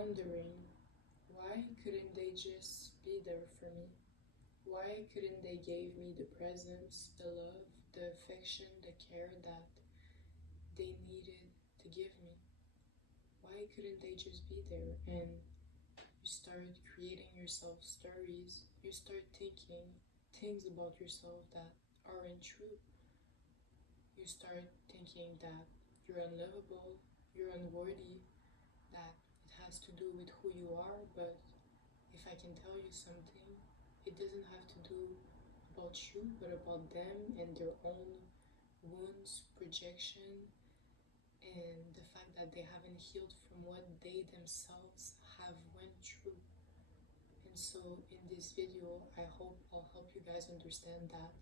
wondering, why couldn't they just be there for me? Why couldn't they give me the presence, the love, the affection, the care that they needed to give me? Why couldn't they just be there? And you start creating yourself stories. You start thinking things about yourself that aren't true. You start thinking that you're unlovable, you're unworthy, that it has to do with who you are. But if I can tell you something, it doesn't have to do about you, but about them and their own wounds, projection, and the fact that they haven't healed from what they themselves have went through. And so in this video, I hope I'll help you guys understand that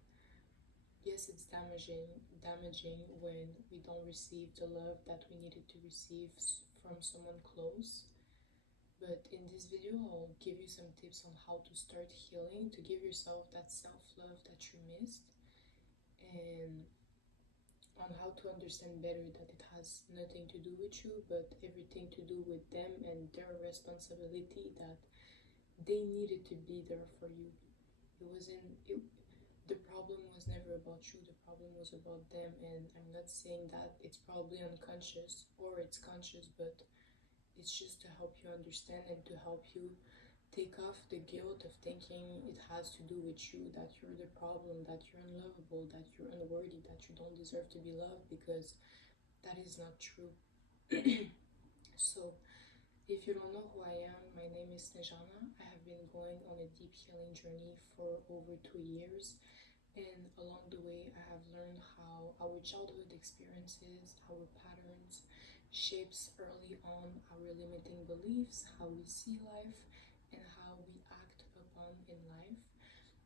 yes, it's damaging when we don't receive the love that we needed to receive from someone close. But in this video, I'll give you some tips on how to start healing, to give yourself that self-love that you missed, and on how to understand better that it has nothing to do with you, but everything to do with them and their responsibility, that they needed to be there for you. The problem was never about you, the problem was about them. And I'm not saying that it's probably unconscious or it's conscious, but it's just to help you understand and to help you take off the guilt of thinking it has to do with you, that you're the problem, that you're unlovable, that you're unworthy, that you don't deserve to be loved, because that is not true. So if you don't know who I am, my name is Snejana. I have been going on a deep healing journey for over 2 years, and along the way I have learned how our childhood experiences, our patterns, shapes early on our limiting beliefs, how we see life, and how we act upon in life.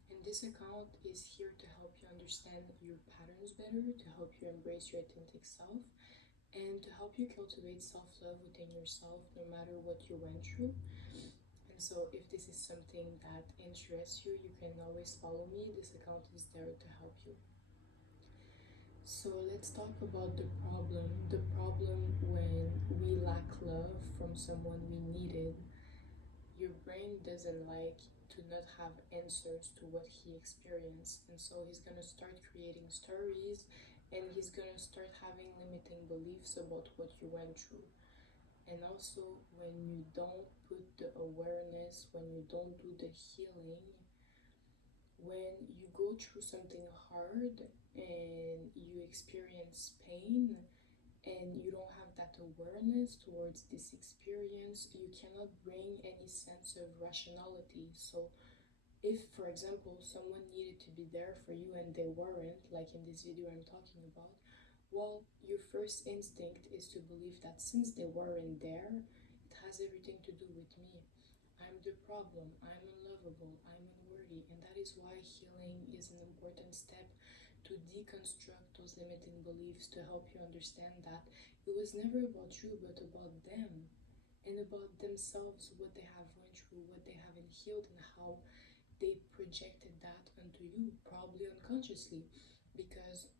And this account is here to help you understand your patterns better, to help you embrace your authentic self, and to help you cultivate self-love within yourself no matter what you went through. And so if this is something that interests you, you can always follow me. This account is there to help you. So let's talk about the problem. The problem when we lack love from someone we needed. Your brain doesn't like to not have answers to what he experienced, and so he's gonna start creating stories, and he's gonna start having limiting beliefs about what you went through. And also, when you don't put the awareness, when you don't do the healing, when you go through something hard and you experience pain, and you don't have that awareness towards this experience, you cannot bring any sense of rationality. So if, for example, someone needed to be there for you and they weren't, like in this video I'm talking about, well, your first instinct is to believe that since they weren't there, it has everything to do with me. I'm the problem, I'm unlovable, I'm unworthy. And that is why healing is an important step, to deconstruct those limiting beliefs, to help you understand that it was never about you but about them, and about themselves, what they have went through, what they haven't healed, and how they projected that onto you, probably unconsciously, because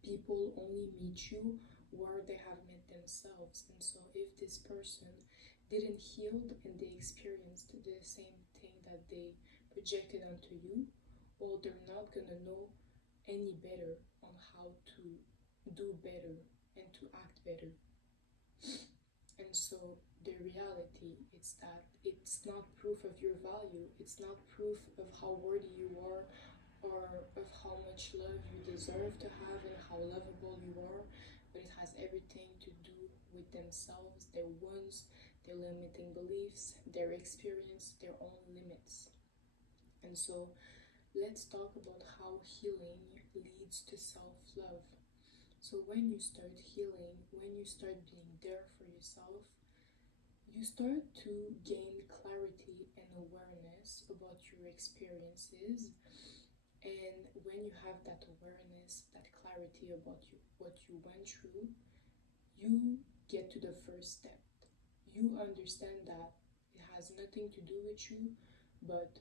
people only meet you where they have met themselves. And so if this person didn't heal and they experienced the same thing that they projected onto you, well, they're not gonna know any better on how to do better and to act better. And so the reality is that it's not proof of your value, it's not proof of how worthy you are, or of how much love you deserve to have and how lovable you are, but it has everything to do with themselves, their wounds, their limiting beliefs, their experience, their own limits. And so let's talk about how healing leads to self-love. So when you start healing, when you start being there for yourself, you start to gain clarity and awareness about your experiences. And when you have that awareness, that clarity about what you went through, you get to the first step. You understand that it has nothing to do with you, but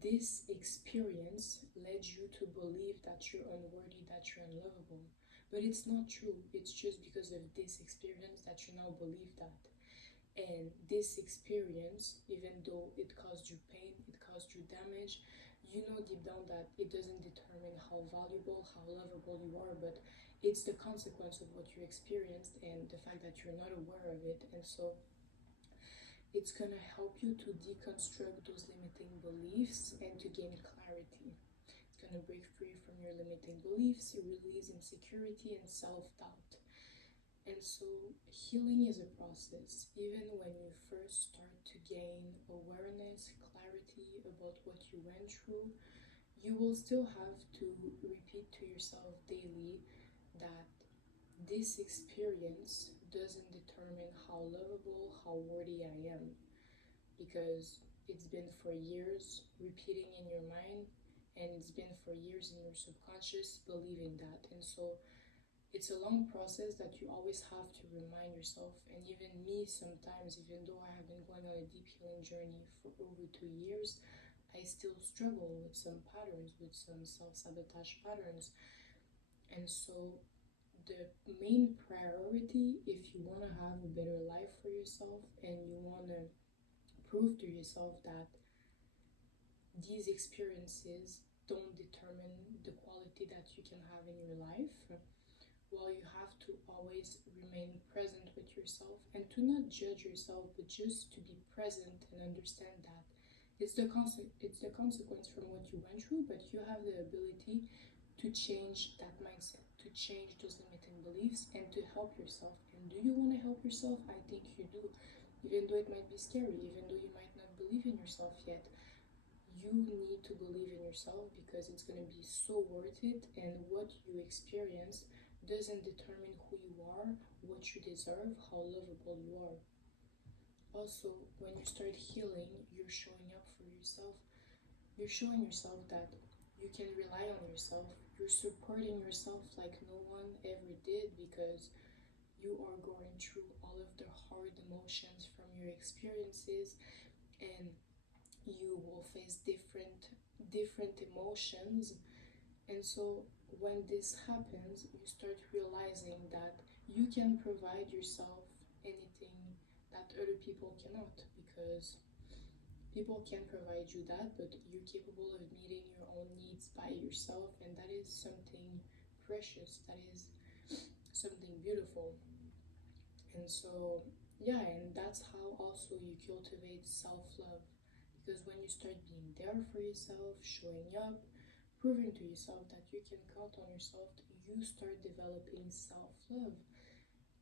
this experience led you to believe that you're unworthy, that you're unlovable. But it's not true. It's just because of this experience that you now believe that. And this experience, even though it caused you pain, it caused you damage, you know deep down that it doesn't determine how valuable, how lovable you are, but it's the consequence of what you experienced and the fact that you're not aware of it. And so it's gonna help you to deconstruct those limiting beliefs and to gain clarity. It's gonna break free from your limiting beliefs, you release insecurity and self-doubt. And so healing is a process. Even when you first start to gain awareness, clarity about what you went through, you will still have to repeat to yourself daily that this experience doesn't determine how lovable, how worthy I am, because it's been for years repeating in your mind, and it's been for years in your subconscious believing that. And so it's a long process that you always have to remind yourself. And even me, sometimes, even though I have been going on a deep healing journey for over 2 years, I still struggle with some patterns, with some self-sabotage patterns. And so the main priority, if you want to have a better life for yourself and you want to prove to yourself that these experiences don't determine the quality that you can have in your life, well, you have to always remain present with yourself and to not judge yourself, but just to be present and understand that it's the consequence from what you went through, but you have the ability to change that mindset, to change those limiting beliefs, and to help yourself. And do you want to help yourself? I think you do. Even though it might be scary, even though you might not believe in yourself yet, you need to believe in yourself because it's going to be so worth it. And what you experience doesn't determine who you are, what you deserve, how lovable you are. Also, when you start healing, you're showing up for yourself. You're showing yourself that you can rely on yourself. You're supporting yourself like no one ever did, because you are going through all of the hard emotions from your experiences, and you will face different emotions. And so when this happens, you start realizing that you can provide yourself anything that other people cannot, because people can provide you that, but you're capable of meeting your own needs by yourself, and that is something precious, that is something beautiful. And so, yeah, and that's how also you cultivate self-love, because when you start being there for yourself, showing up, proving to yourself that you can count on yourself, you start developing self-love.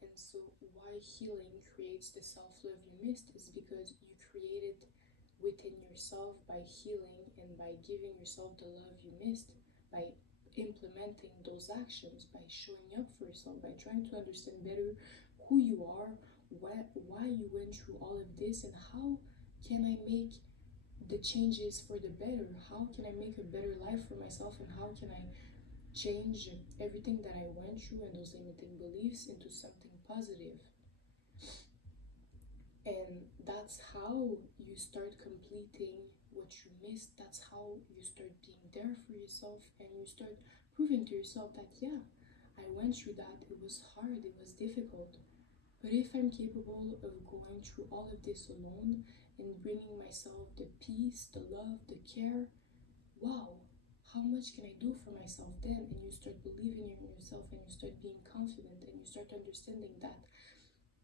And so why healing creates the self-love you missed is because you create it within yourself by healing and by giving yourself the love you missed, by implementing those actions, by showing up for yourself, by trying to understand better who you are, why you went through all of this, and how can I make the changes for the better? How can I make a better life for myself, and how can I change everything that I went through and those limiting beliefs into something positive? And that's how you start completing what you missed. That's how you start being there for yourself, and you start proving to yourself that, yeah, I went through that. It was hard, it was difficult. But if I'm capable of going through all of this alone and bringing myself the peace, the love, the care, wow, how much can I do for myself then? And you start believing in yourself, and you start being confident, and you start understanding that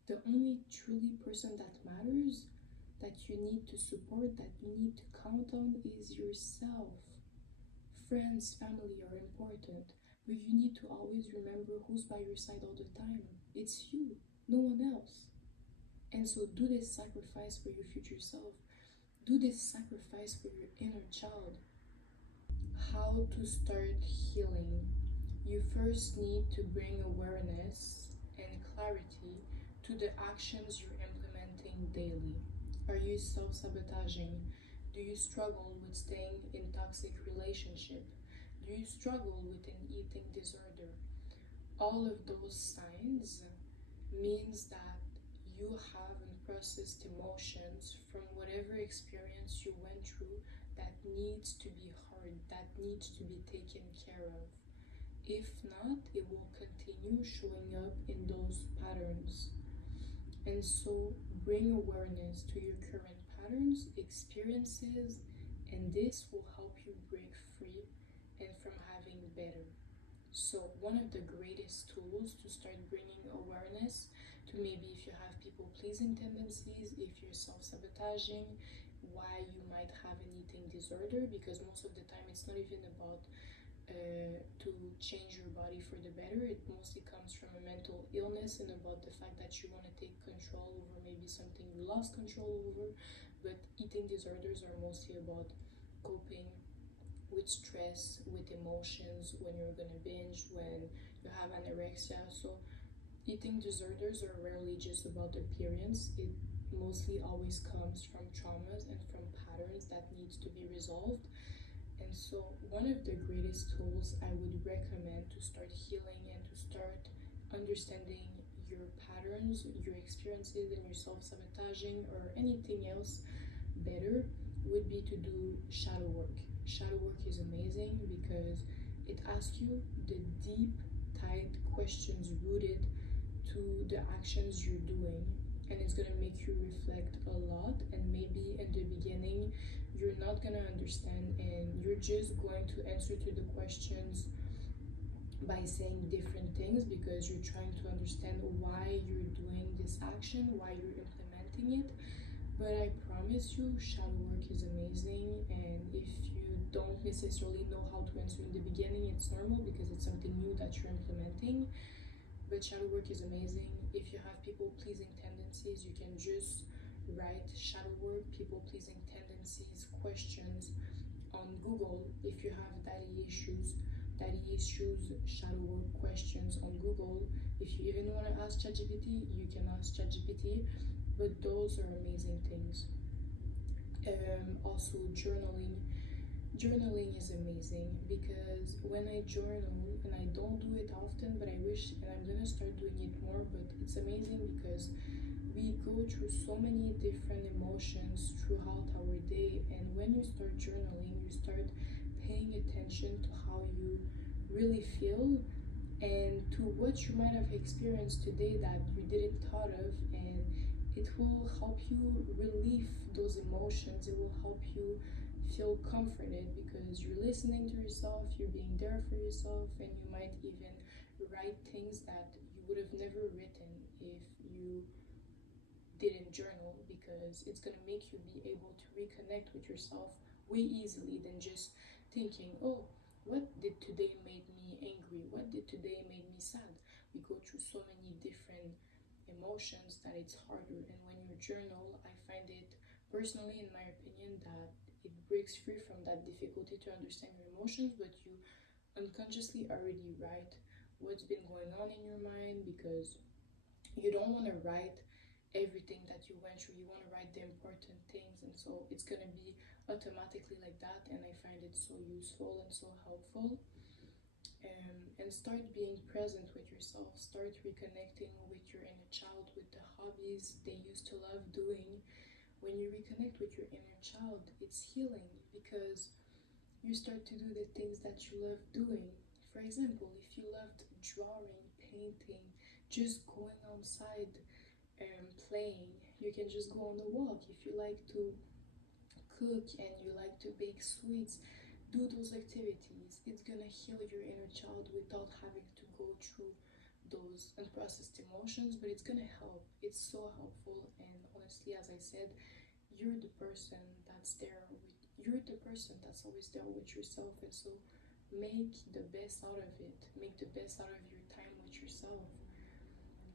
the only truly person that matters, that you need to support, that you need to count on, is yourself. Friends, family are important, but you need to always remember who's by your side all the time. It's you, no one else. And so do this sacrifice for your future self. Do this sacrifice for your inner child. How to start healing? You first need to bring awareness and clarity to the actions you're implementing daily. Are you self-sabotaging? Do you struggle with staying in toxic relationship? Do you struggle with an eating disorder? All of those signs means that you have unprocessed emotions from whatever experience you went through that needs to be heard, that needs to be taken care of. If not, it will continue showing up in those patterns. And so bring awareness to your current patterns, experiences, and this will help you break free and from having better. So one of the greatest tools to start bringing awareness to, maybe if you have people pleasing tendencies, if you're self-sabotaging, why you might have an eating disorder, because most of the time it's not even about to change your body for the better. It mostly comes from a mental illness and about the fact that you want to take control over maybe something you lost control over. But eating disorders are mostly about coping with stress, with emotions, when you're gonna binge, when you have anorexia. So eating disorders are rarely just about appearance. It mostly always comes from traumas and from patterns that needs to be resolved. And so one of the greatest tools I would recommend to start healing and to start understanding your patterns, your experiences, and your self-sabotaging or anything else better would be to do shadow work. Shadow work is amazing because it asks you the deep, tight questions rooted to the actions you're doing, and it's gonna make you reflect a lot. And maybe in the beginning you're not gonna understand and you're just going to answer to the questions by saying different things because you're trying to understand why you're doing this action, why you're implementing it. But I promise you, shadow work is amazing. And if you don't necessarily know how to answer in the beginning, it's normal because it's something new that you're implementing. But shadow work is amazing. If you have people pleasing tendencies, you can just write shadow work, people pleasing tendencies, questions on Google. If you have daddy issues, shadow work questions on Google. If you even want to ask ChatGPT, you can ask ChatGPT. But those are amazing things. Also journaling. Journaling is amazing because when I journal, and I don't do it often, but I wish, and I'm gonna start doing it more, but it's amazing because we go through so many different emotions throughout our day. And when you start journaling, you start paying attention to how you really feel and to what you might have experienced today that you didn't thought of. And it will help you relieve those emotions. It will help you feel comforted because you're listening to yourself, you're being there for yourself, and you might even write things that you would have never written if you didn't journal, because it's going to make you be able to reconnect with yourself way easily than just thinking, oh, what did today made me angry, what did today made me sad. We go through so many different emotions that it's harder. And when you journal, I find it personally, in my opinion, that it breaks free from that difficulty to understand your emotions, but you unconsciously already write what's been going on in your mind because you don't want to write everything that you went through. You want to write the important things, and so it's going to be automatically like that. And I find it so useful and so helpful. And start being present with yourself, start reconnecting with your inner child, with the hobbies they used to love doing. When you reconnect with your inner child, it's healing because you start to do the things that you love doing. For example, if you loved drawing, painting, just going outside and playing, you can just go on a walk. If you like to cook and you like to bake sweets, do those activities. It's gonna heal your inner child without having to go through those unprocessed emotions, but it's gonna help. It's so helpful. And honestly, as I said, you're the person that's there with, you're the person that's always there with yourself. And so make the best out of it, make the best out of your time with yourself.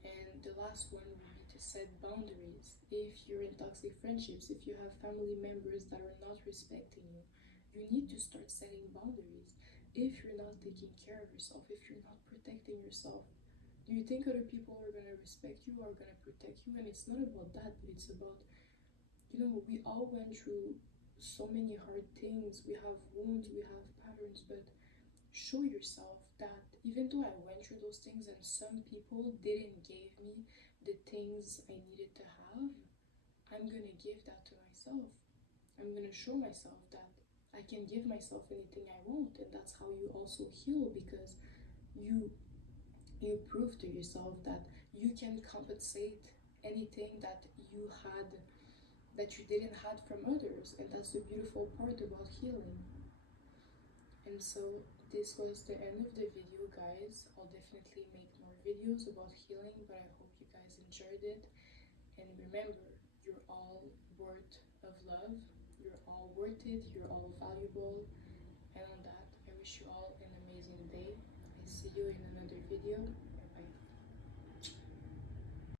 And the last one would be to set boundaries. If you're in toxic friendships, if you have family members that are not respecting you, you need to start setting boundaries. If you're not taking care of yourself, if you're not protecting yourself, do you think other people are going to respect you, are going to protect you? And it's not about that, but it's about, we all went through so many hard things. We have wounds, we have patterns, but show yourself that even though I went through those things and some people didn't give me the things I needed to have, I'm gonna give that to myself. I'm gonna show myself that I can give myself anything I want. And that's how you also heal, because you prove to yourself that you can compensate anything that you had that you didn't had from others, and that's the beautiful part about healing. And so this was the end of the video, guys. I'll definitely make more videos about healing, but I hope you guys enjoyed it. And remember, you're all worth of love, you're all worth it, you're all valuable. And on that, I wish you all an amazing day. I see you in another video.